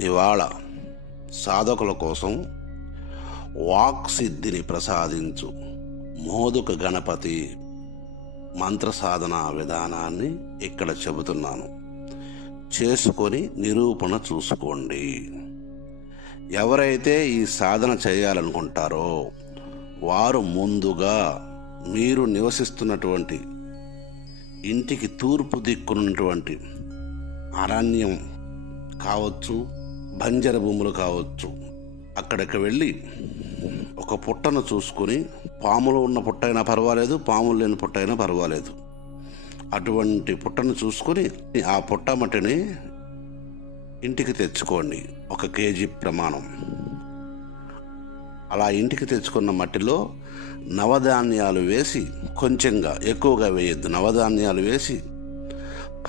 ఇవాళ సాధకుల కోసం వాక్ సిద్ధిని ప్రసాదించు మోదుక గణపతి మంత్ర సాధన విధానాన్ని ఇక్కడ చెబుతున్నాను. చేసుకొని నిరూపణ చూసుకోండి. ఎవరైతే ఈ సాధన చేయాలనుకుంటారో వారు ముందుగా మీరు నివసిస్తున్నటువంటి ఇంటికి తూర్పు దిక్కున్నటువంటి అరణ్యం కావచ్చు బంజర భూములు కావచ్చు. అక్కడికి వెళ్ళి ఒక పుట్టను చూసుకొని పాములు ఉన్న పుట్ట అయినా పర్వాలేదు పాములు లేని పుట్ట అయినా పర్వాలేదు. అటువంటి పుట్టను చూసుకొని ఆ పుట్ట మట్టిని ఇంటికి తెచ్చుకోండి. ఒక కేజీ ప్రమాణం. అలా ఇంటికి తెచ్చుకున్న మట్టిలో నవధాన్యాలు వేసి కొంచెంగా ఎక్కువగా వేయద్దు. నవధాన్యాలు వేసి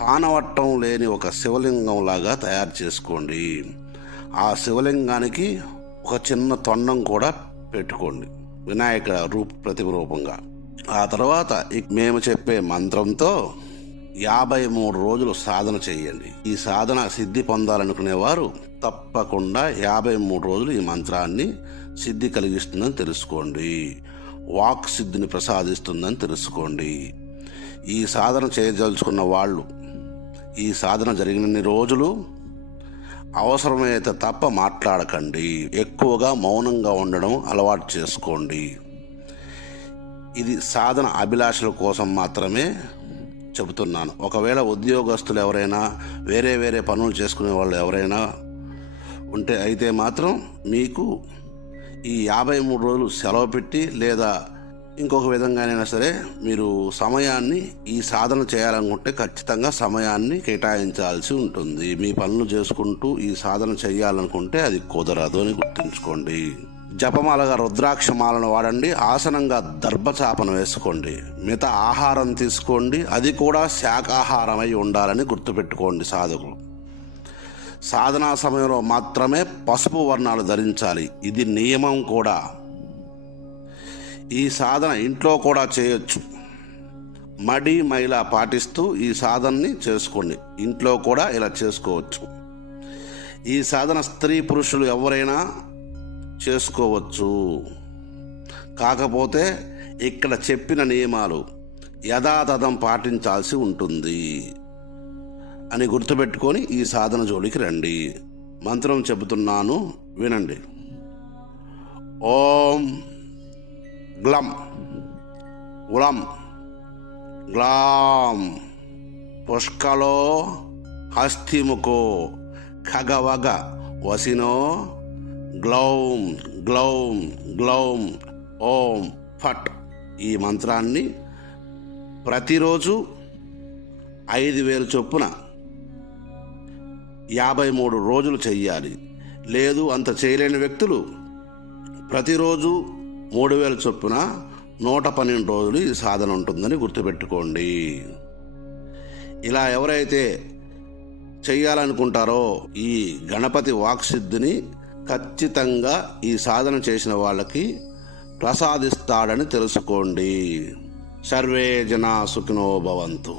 పానవట్టం లేని ఒక శివలింగంలాగా తయారు చేసుకోండి. ఆ శివలింగానికి ఒక చిన్న తొండం కూడా పెట్టుకోండి. వినాయక రూప ప్రతిరూపంగా ఆ తర్వాత మేము చెప్పే మంత్రంతో యాభై మూడు రోజులు సాధన చేయండి. ఈ సాధన సిద్ధి పొందాలనుకునేవారు తప్పకుండా యాభై మూడు రోజులు ఈ మంత్రాన్ని సిద్ధి కలిగిస్తుందని తెలుసుకోండి. వాక్ సిద్ధిని ప్రసాదిస్తుందని తెలుసుకోండి. ఈ సాధన చేయదలుచుకున్న వాళ్ళు ఈ సాధన జరిగినన్ని రోజులు అవసరమైతే తప్ప మాట్లాడకండి. ఎక్కువగా మౌనంగా ఉండడం అలవాటు చేసుకోండి. ఇది సాధన అభిలాషల కోసం మాత్రమే చెబుతున్నాను. ఒకవేళ ఉద్యోగస్తులు ఎవరైనా వేరే వేరే పనులు చేసుకునే వాళ్ళు ఎవరైనా ఉంటే అయితే మాత్రం మీకు ఈ యాభై మూడు రోజులు సెలవు పెట్టి లేదా ఇంకొక విధంగానైనా సరే మీరు సమయాన్ని ఈ సాధన చేయాలనుకుంటే ఖచ్చితంగా సమయాన్ని కేటాయించాల్సి ఉంటుంది. మీ పనులు చేసుకుంటూ ఈ సాధన చేయాలనుకుంటే అది కుదరదు అని గుర్తుంచుకోండి. జపమాలగా రుద్రాక్షమాలను వాడండి ఆసనంగా దర్భచాపను వేసుకోండి. మిగతా ఆహారం తీసుకోండి అది కూడా శాకాహారమై ఉండాలని గుర్తుపెట్టుకోండి సాధకులు. సాధనా సమయంలో మాత్రమే పసుపు వర్ణాలు ధరించాలి. ఇది నియమం కూడా. ఈ సాధన ఇంట్లో కూడా చేయొచ్చు. మడి మైల పాటిస్తూ ఈ సాధనని చేసుకోండి. ఇంట్లో కూడా ఇలా చేసుకోవచ్చు. ఈ సాధన స్త్రీ పురుషులు ఎవరైనా చేసుకోవచ్చు. కాకపోతే ఇక్కడ చెప్పిన నియమాలు యథాతథం పాటించాల్సి ఉంటుంది అని గుర్తుపెట్టుకొని ఈ సాధన జోలికి రండి. మంత్రం చెబుతున్నాను వినండి. ఓం గ్లం ఉలం గ్లాం పుష్కలో హస్తిముకో ఖగవగ వసినో గ్లౌం గ్లౌం గ్లౌం ఓం ఫట్ ఈ మంత్రాన్ని ప్రతిరోజు ఐదు వేలు చొప్పున యాభై మూడు రోజులు చెయ్యాలి. లేదు అంత చేయలేని వ్యక్తులు ప్రతిరోజు మూడు వేల చొప్పున నూట పన్నెండు రోజులు ఈ సాధన ఉంటుందని గుర్తుపెట్టుకోండి. ఇలా ఎవరైతే చెయ్యాలనుకుంటారో ఈ గణపతి వాక్సిద్ధిని ఖచ్చితంగా ఈ సాధన చేసిన వాళ్ళకి ప్రసాదిస్తాడని తెలుసుకోండి. సర్వే జనా సుఖినో భవంతు.